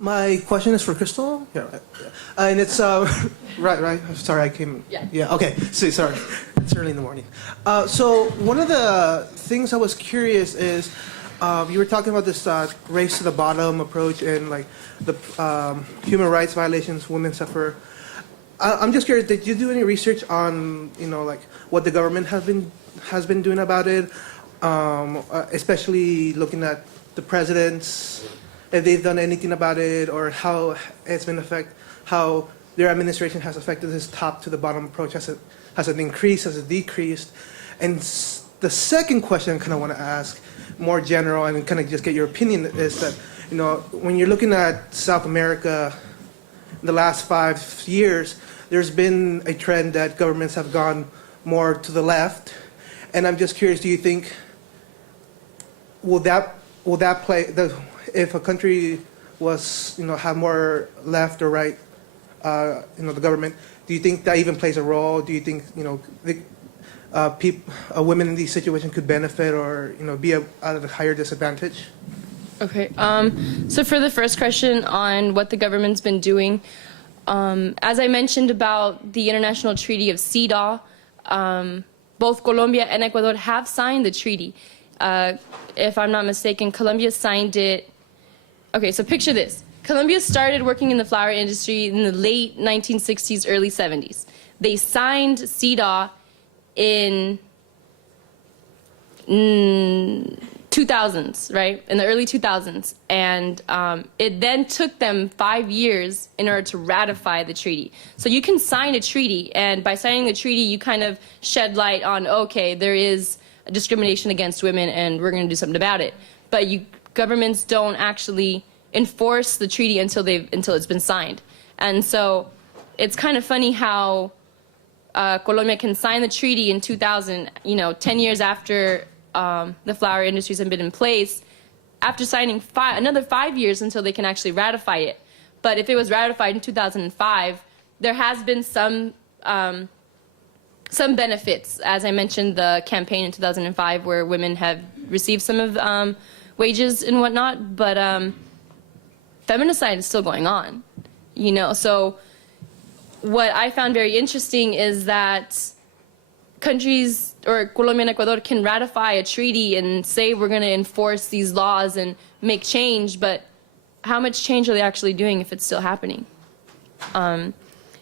My question is for Crystal. Yeah, right. And it's right. Sorry, I came. Yeah. Okay. So sorry, it's early in the morning. So one of the things I was curious is, you were talking about this race to the bottom approach and like the human rights violations women suffer. I'm just curious. Did you do any research on like what the government has been doing about it, especially looking at the presidents? If they've done anything about it, or how it's been how their administration has affected this top to the bottom approach. Has it increased? Has it decreased? And the second question I kind of want to ask, more general, and kind of just get your opinion, is that when you're looking at South America, in the last 5 years, there's been a trend that governments have gone more to the left, and I'm just curious, do you think will that play if a country was, have more left or right, the government, do you think that even plays a role? Do you think, women in these situations could benefit or, be at a higher disadvantage? Okay. So for the first question on what the government's been doing, as I mentioned about the International Treaty of CEDAW, both Colombia and Ecuador have signed the treaty. If I'm not mistaken, Colombia signed it. Okay, so picture this. Colombia started working in the flower industry in the late 1960s, early 70s. They signed CEDAW in 2000s, right? In the early 2000s. And it then took them 5 years in order to ratify the treaty. So you can sign a treaty, and by signing the treaty, you kind of shed light on, okay, there is discrimination against women, and we're going to do something about it. But governments don't actually enforce the treaty until it's been signed. And so it's kind of funny how Colombia can sign the treaty in 2000, 10 years after the flower industries have been in place, after signing another 5 years until they can actually ratify it. But if it was ratified in 2005, there has been some benefits. As I mentioned, the campaign in 2005 where women have received some of wages and whatnot, but feminicide is still going on, So what I found very interesting is that countries, or Colombia and Ecuador, can ratify a treaty and say we're going to enforce these laws and make change, but how much change are they actually doing if it's still happening? And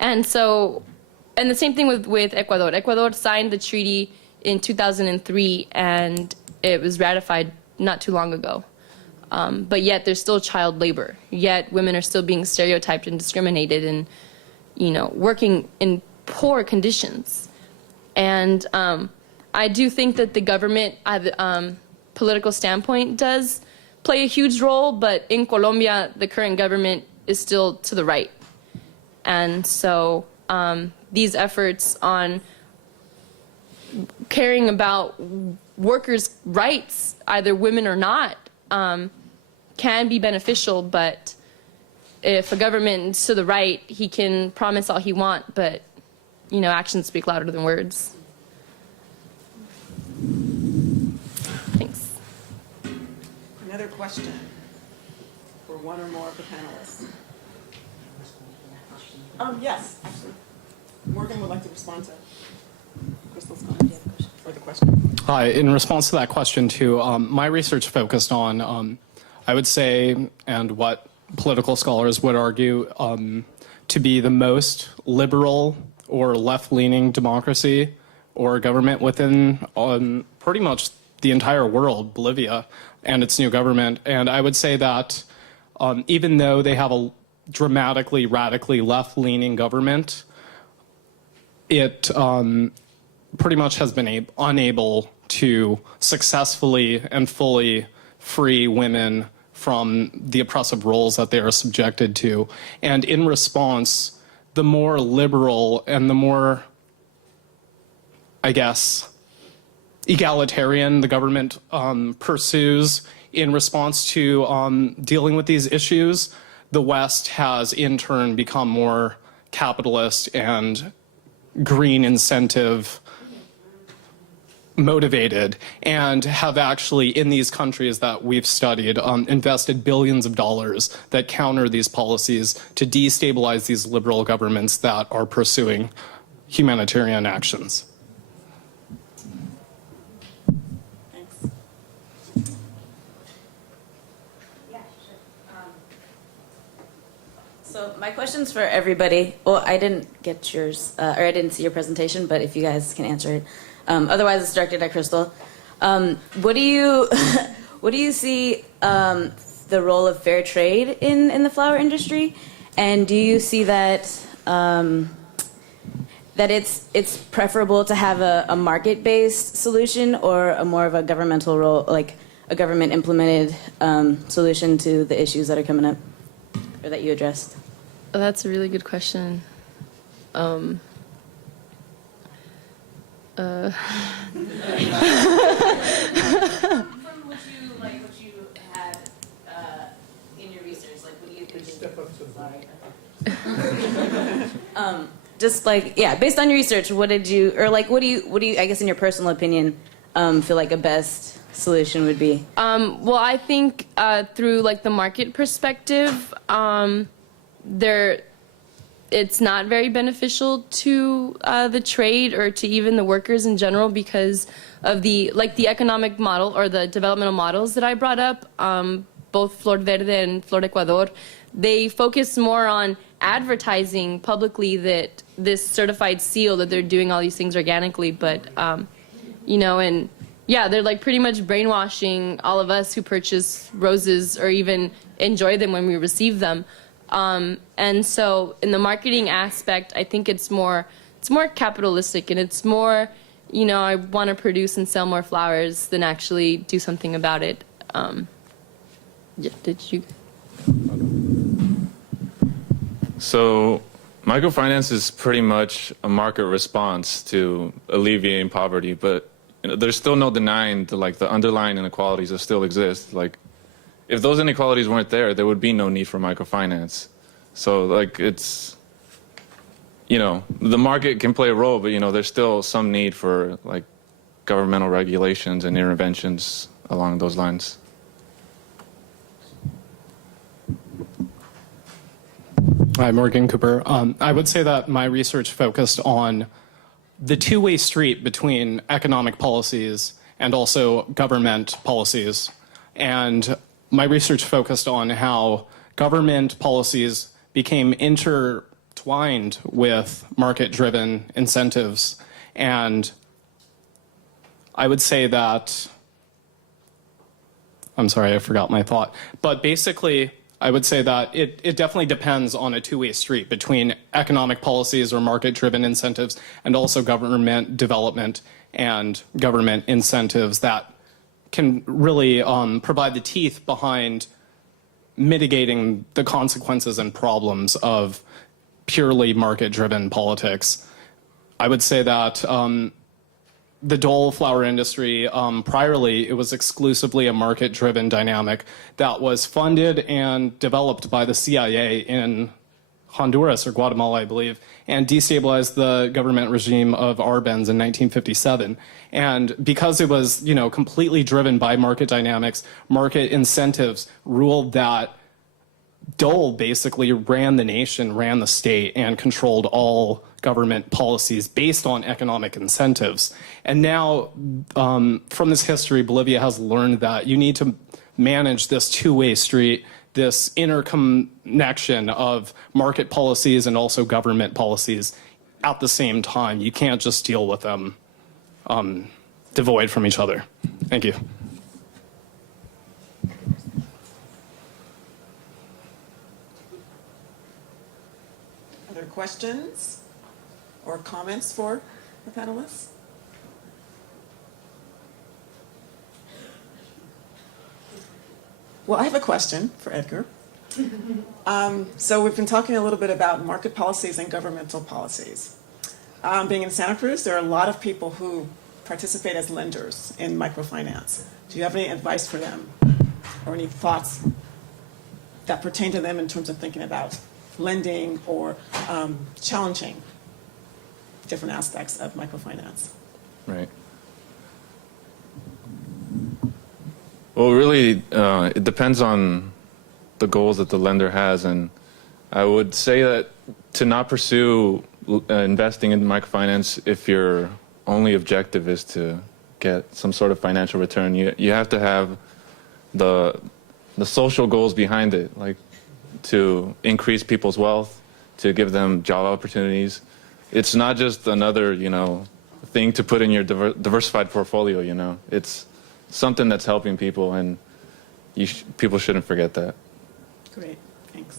the same thing with Ecuador. Ecuador signed the treaty in 2003, and it was ratified not too long ago. But yet there's still child labor. Yet women are still being stereotyped and discriminated and, working in poor conditions. And I do think that the government, political standpoint, does play a huge role, but in Colombia, the current government is still to the right. And so these efforts on caring about workers' rights, either women or not, can be beneficial, but if a government is to the right, he can promise all he wants, but actions speak louder than words. Thanks. Another question for one or more of the panelists. Yes, actually. Morgan would like to respond to Crystal's comment or the question. Hi, in response to that question too, my research focused on, I would say, and what political scholars would argue, to be the most liberal or left-leaning democracy or government within pretty much the entire world, Bolivia, and its new government. And I would say that even though they have a dramatically, radically left-leaning government, it pretty much has been unable to successfully and fully free women from the oppressive roles that they are subjected to. And in response, the more liberal and the more, I guess, egalitarian the government pursues in response to dealing with these issues, the West has in turn become more capitalist and green incentive motivated and have actually, in these countries that we've studied, invested billions of dollars that counter these policies to destabilize these liberal governments that are pursuing humanitarian actions. Thanks. So my question's for everybody. Well, I didn't get yours, or I didn't see your presentation, but if you guys can answer it. Otherwise, it's directed at Crystal. What do you what do you see the role of fair trade in the flower industry, and do you see that that it's preferable to have a market-based solution or a more of a governmental role, like a government implemented solution to the issues that are coming up or that you addressed? Oh, that's a really good question. From what you had in your research, like what do you think? Just like, yeah, based on your research, what did you, or like, what do you, I guess in your personal opinion, feel like a best solution would be? Well, I think through like the market perspective, it's not very beneficial to the trade or to even the workers in general because of the economic model or the developmental models that I brought up, both Flor Verde and Flor Ecuador. They focus more on advertising publicly that this certified seal that they're doing all these things organically, but and yeah, they're like pretty much brainwashing all of us who purchase roses or even enjoy them when we receive them. And so in the marketing aspect, I think it's more capitalistic, and it's more, I want to produce and sell more flowers than actually do something about it. Yeah, did you? So microfinance is pretty much a market response to alleviating poverty, but there's still no denying the underlying inequalities that still exist. Like, if those inequalities weren't there, there would be no need for microfinance. So it's, the market can play a role, but there's still some need for governmental regulations and interventions along those lines. Hi, Morgan Cooper. I would say that my research focused on the two-way street between economic policies and also government policies. And my research focused on how government policies became intertwined with market-driven incentives. And I would say that, I'm sorry, I forgot my thought. But basically, I would say that it definitely depends on a two-way street between economic policies or market-driven incentives and also government development and government incentives that can really provide the teeth behind mitigating the consequences and problems of purely market-driven politics. I would say that the Dole flower industry, priorly, it was exclusively a market-driven dynamic that was funded and developed by the CIA in Honduras or Guatemala, I believe, and destabilized the government regime of Arbenz in 1957. And because it was, completely driven by market dynamics, market incentives ruled that Dole basically ran the nation, ran the state, and controlled all government policies based on economic incentives. And now, from this history, Bolivia has learned that you need to manage this two-way street, this interconnection of market policies and also government policies at the same time. You can't just deal with them devoid from each other. Thank you. Other questions or comments for the panelists? Well, I have a question for Edgar. So we've been talking a little bit about market policies and governmental policies. Being in Santa Cruz, there are a lot of people who participate as lenders in microfinance. Do you have any advice for them or any thoughts that pertain to them in terms of thinking about lending or challenging different aspects of microfinance? Right. Well, really, it depends on the goals that the lender has, and I would say that to not pursue investing in microfinance if your only objective is to get some sort of financial return, you have to have the social goals behind it, like to increase people's wealth, to give them job opportunities. It's not just another, thing to put in your diversified portfolio, It's something that's helping people, and people shouldn't forget that. Great, thanks.